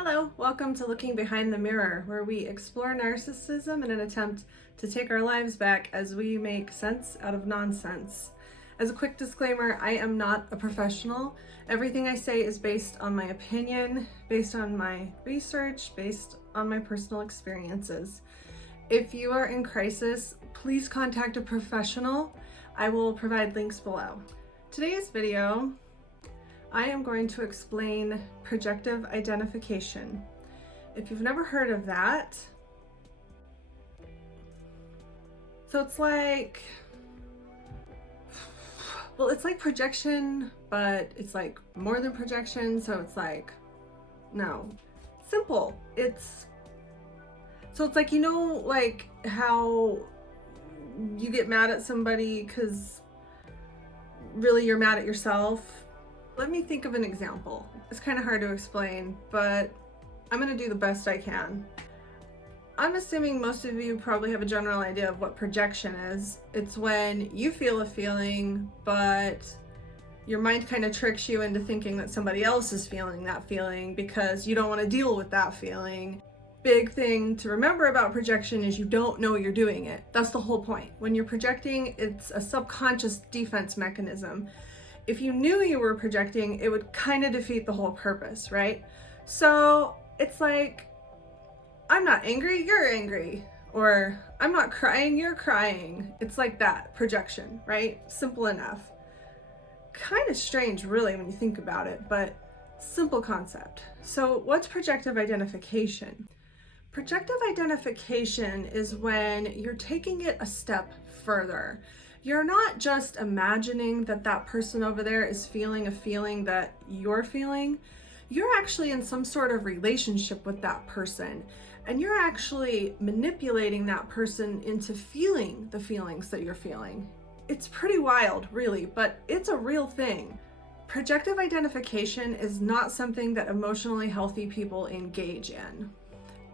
Hello, welcome to Looking Behind the Mirror, where we explore narcissism in an attempt to take our lives back as we make sense out of nonsense. As a quick disclaimer, I am not a professional. Everything I say is based on my opinion, based on my research, based on my personal experiences. If you are in crisis, please contact a professional. I will provide links below. Today's video, I am going to explain projective identification. If you've never heard of that, so it's like projection, but it's like more than projection. So it's like, no, simple. It's like, you know, like how you get mad at somebody because really you're mad at yourself. Let me think of an example. It's kind of hard to explain, but I'm gonna do the best I can. I'm assuming most of you probably have a general idea of what projection is. It's when you feel a feeling, but your mind kind of tricks you into thinking that somebody else is feeling that feeling because you don't want to deal with that feeling. Big thing to remember about projection is you don't know you're doing it. That's the whole point. When you're projecting, it's a subconscious defense mechanism. If you knew you were projecting, it would kind of defeat the whole purpose, right? So it's like, I'm not angry, you're angry. Or I'm not crying, you're crying. It's like that, projection, right? Simple enough. Kind of strange, really, when you think about it, but simple concept. So what's projective identification? Projective identification is when you're taking it a step further. You're not just imagining that that person over there is feeling a feeling that you're feeling. You're actually in some sort of relationship with that person, and you're actually manipulating that person into feeling the feelings that you're feeling. It's pretty wild, really, but it's a real thing. Projective identification is not something that emotionally healthy people engage in.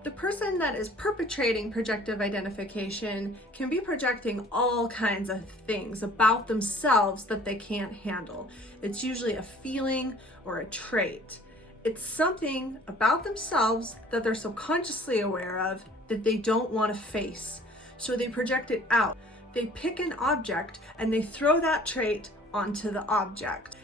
The person that is perpetrating projective identification can be projecting all kinds of things about themselves that they can't handle. It's usually a feeling or a trait. It's something about themselves that they're subconsciously aware of that they don't want to face. So they project it out. They pick an object and they throw that trait onto the object.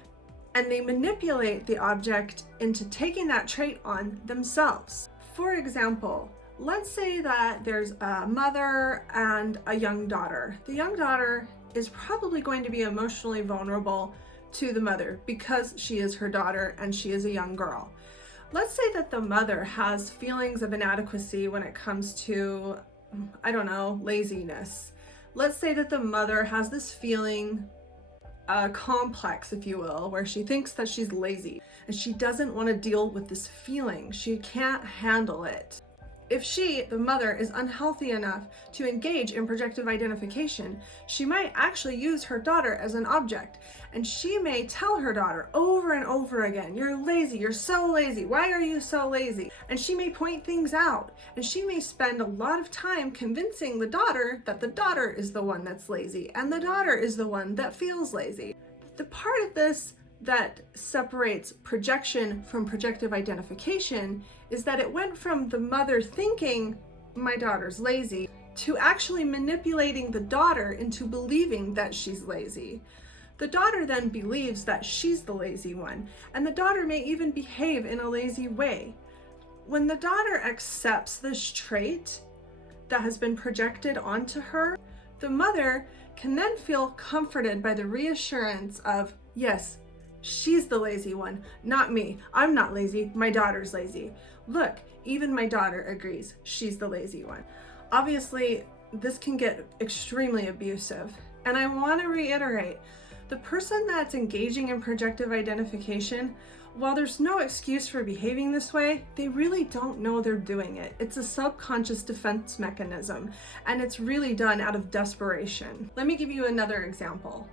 And they manipulate the object into taking that trait on themselves. For example, let's say that there's a mother and a young daughter. The young daughter is probably going to be emotionally vulnerable to the mother because she is her daughter and she is a young girl. Let's say that the mother has feelings of inadequacy when it comes to, I don't know, laziness. Let's say that the mother has this feeling, complex, if you will, where she thinks that she's lazy and she doesn't want to deal with this feeling. She can't handle it. If she, the mother, is unhealthy enough to engage in projective identification, she might actually use her daughter as an object, and she may tell her daughter over and over again, "You're lazy, you're so lazy, why are you so lazy?" And she may point things out, and she may spend a lot of time convincing the daughter that the daughter is the one that's lazy, and the daughter is the one that feels lazy. The part of this that separates projection from projective identification is that it went from the mother thinking, "My daughter's lazy," to actually manipulating the daughter into believing that she's lazy. The daughter then believes that she's the lazy one, and the daughter may even behave in a lazy way. When the daughter accepts this trait that has been projected onto her, the mother can then feel comforted by the reassurance of, yes, she's the lazy one, not me. I'm not lazy, my daughter's lazy. Look, even my daughter agrees she's the lazy one. Obviously, this can get extremely abusive. And I want to reiterate, the person that's engaging in projective identification, while there's no excuse for behaving this way, they really don't know they're doing it. It's a subconscious defense mechanism, and it's really done out of desperation. Let me give you another example.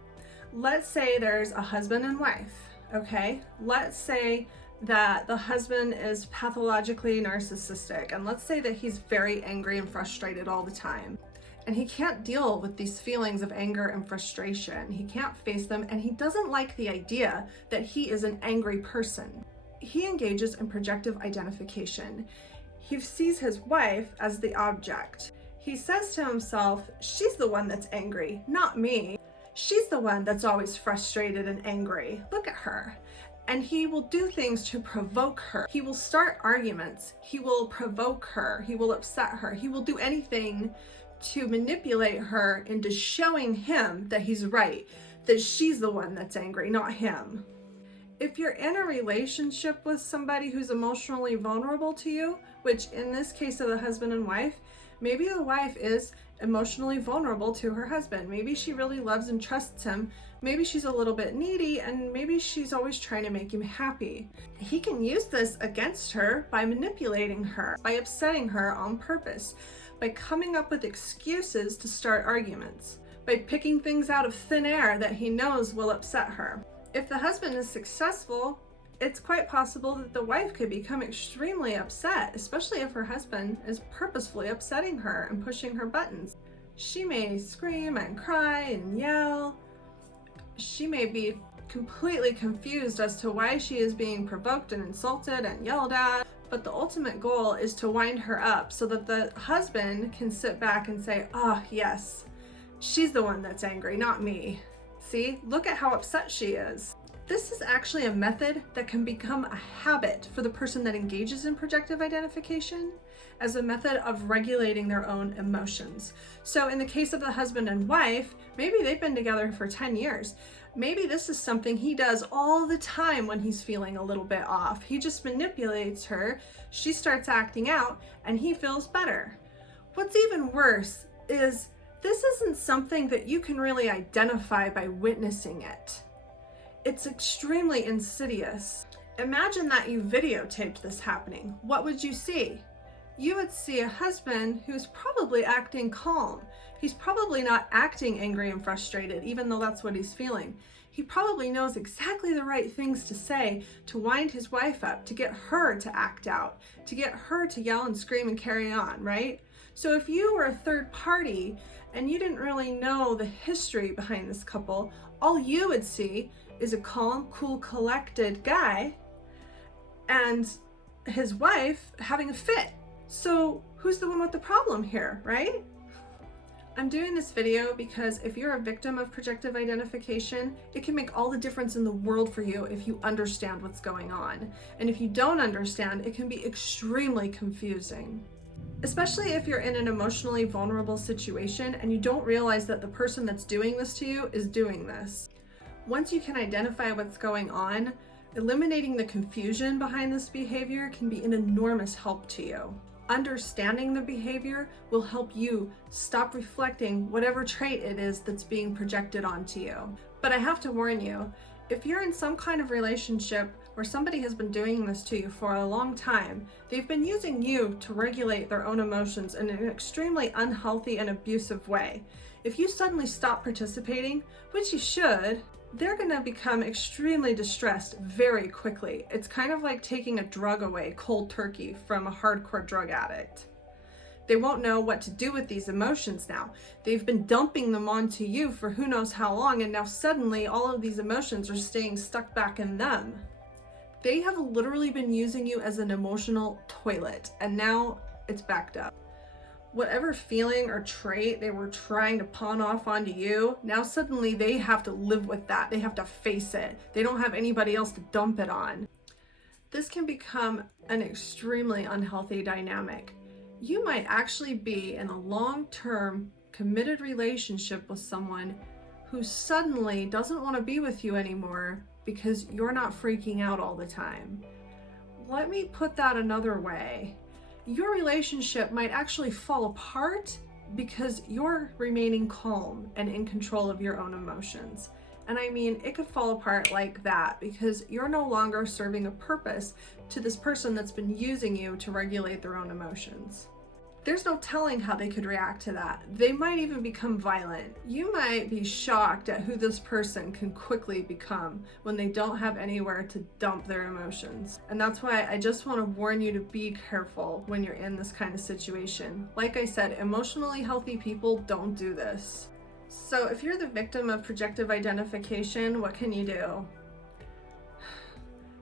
Let's say there's a husband and wife, okay? Let's say that the husband is pathologically narcissistic, and let's say that he's very angry and frustrated all the time. And he can't deal with these feelings of anger and frustration. He can't face them, and he doesn't like the idea that he is an angry person. he engages in projective identification. He sees his wife as the object. He says to himself, she's the one that's angry, not me. She's the one that's always frustrated and angry. Look at her. And he will do things to provoke her. He will start arguments. He will provoke her. He will upset her. He will do anything to manipulate her into showing him that he's right, that she's the one that's angry, not him. If you're in a relationship with somebody who's emotionally vulnerable to you, which in this case of the husband and wife, maybe the wife is emotionally vulnerable to her husband. Maybe she really loves and trusts him. Maybe she's a little bit needy, and maybe she's always trying to make him happy. He can use this against her by manipulating her, by upsetting her on purpose, by coming up with excuses to start arguments, by picking things out of thin air that he knows will upset her. If the husband is successful, it's quite possible that the wife could become extremely upset, especially if her husband is purposefully upsetting her and pushing her buttons. She may scream and cry and yell. She may be completely confused as to why she is being provoked and insulted and yelled at, but the ultimate goal is to wind her up so that the husband can sit back and say, oh yes, she's the one that's angry, not me. See, look at how upset she is. This is actually a method that can become a habit for the person that engages in projective identification as a method of regulating their own emotions. So in the case of the husband and wife, maybe they've been together for 10 years. Maybe this is something he does all the time when he's feeling a little bit off. He just manipulates her, she starts acting out, and he feels better. What's even worse is this isn't something that you can really identify by witnessing it. It's extremely insidious. Imagine that you videotaped this happening. What would you see? You would see a husband who's probably acting calm. He's probably not acting angry and frustrated, even though that's what he's feeling. He probably knows exactly the right things to say to wind his wife up, to get her to act out, to get her to yell and scream and carry on, right? So if you were a third party and you didn't really know the history behind this couple, all you would see is a calm, cool, collected guy and his wife having a fit. So who's the one with the problem here, right? I'm doing this video because if you're a victim of projective identification, it can make all the difference in the world for you if you understand what's going on. And if you don't understand, it can be extremely confusing. Especially if you're in an emotionally vulnerable situation and you don't realize that the person that's doing this to you is doing this. Once you can identify what's going on, eliminating the confusion behind this behavior can be an enormous help to you. Understanding the behavior will help you stop reflecting whatever trait it is that's being projected onto you. But I have to warn you, if you're in some kind of relationship where somebody has been doing this to you for a long time, they've been using you to regulate their own emotions in an extremely unhealthy and abusive way. If you suddenly stop participating, which you should, they're gonna become extremely distressed very quickly. It's kind of like taking a drug away cold turkey from a hardcore drug addict. They won't know what to do with these emotions now. They've been dumping them onto you for who knows how long, and now suddenly all of these emotions are staying stuck back in them. They have literally been using you as an emotional toilet, and now it's backed up. Whatever feeling or trait they were trying to pawn off onto you, now suddenly they have to live with that. They have to face it. They don't have anybody else to dump it on. This can become an extremely unhealthy dynamic. You might actually be in a long-term committed relationship with someone who suddenly doesn't want to be with you anymore because you're not freaking out all the time. Let me put that another way. Your relationship might actually fall apart because you're remaining calm and in control of your own emotions. And I mean, it could fall apart like that because you're no longer serving a purpose to this person that's been using you to regulate their own emotions. There's no telling how they could react to that. They might even become violent. You might be shocked at who this person can quickly become when they don't have anywhere to dump their emotions. And that's why I just want to warn you to be careful when you're in this kind of situation. Like I said, emotionally healthy people don't do this. So if you're the victim of projective identification, what can you do?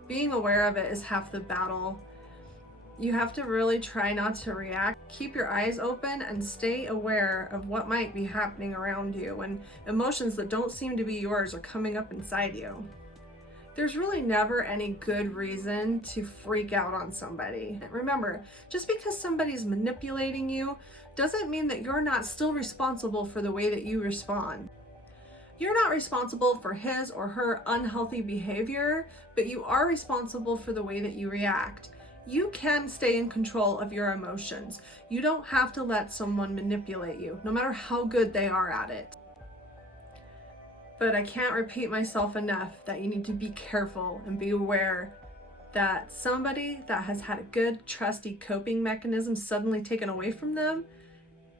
Being aware of it is half the battle. You have to really try not to react. Keep your eyes open and stay aware of what might be happening around you when emotions that don't seem to be yours are coming up inside you. There's really never any good reason to freak out on somebody. Remember, just because somebody's manipulating you doesn't mean that you're not still responsible for the way that you respond. You're not responsible for his or her unhealthy behavior, but you are responsible for the way that you react. You can stay in control of your emotions. You don't have to let someone manipulate you, no matter how good they are at it. But I can't repeat myself enough that you need to be careful and be aware that somebody that has had a good, trusty coping mechanism suddenly taken away from them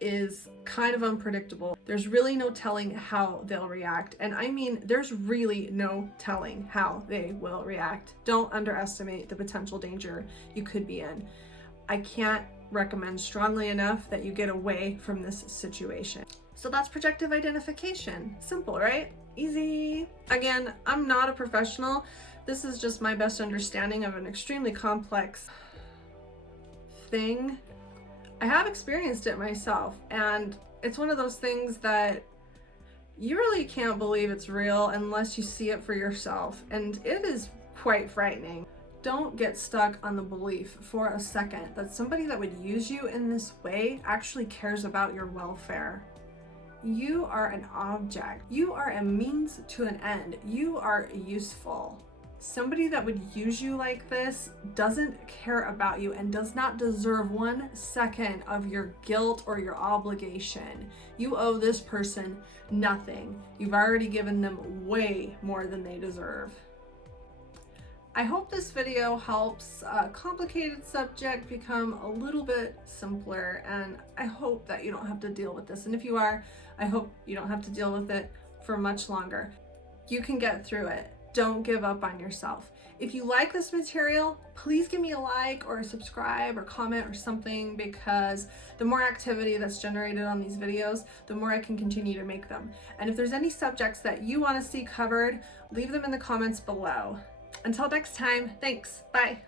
is kind of unpredictable. There's really no telling how they'll react. And I mean, there's really no telling how they will react. Don't underestimate the potential danger you could be in. I can't recommend strongly enough that you get away from this situation. So that's projective identification. Simple, right? Easy. Again, I'm not a professional. This is just my best understanding of an extremely complex thing. I have experienced it myself, and it's one of those things that you really can't believe it's real unless you see it for yourself, and it is quite frightening. Don't get stuck on the belief for a second that somebody that would use you in this way actually cares about your welfare. You are an object. You are a means to an end. You are useful. Somebody that would use you like this doesn't care about you and does not deserve 1 second of your guilt or your obligation. You owe this person nothing. You've already given them way more than they deserve. I hope this video helps a complicated subject become a little bit simpler, and I hope that you don't have to deal with this. And if you are, I hope you don't have to deal with it for much longer. You can get through it. Don't give up on yourself. If you like this material, please give me a like or a subscribe or comment or something, because the more activity that's generated on these videos, the more I can continue to make them. And if there's any subjects that you want to see covered, leave them in the comments below. Until next time, thanks. Bye.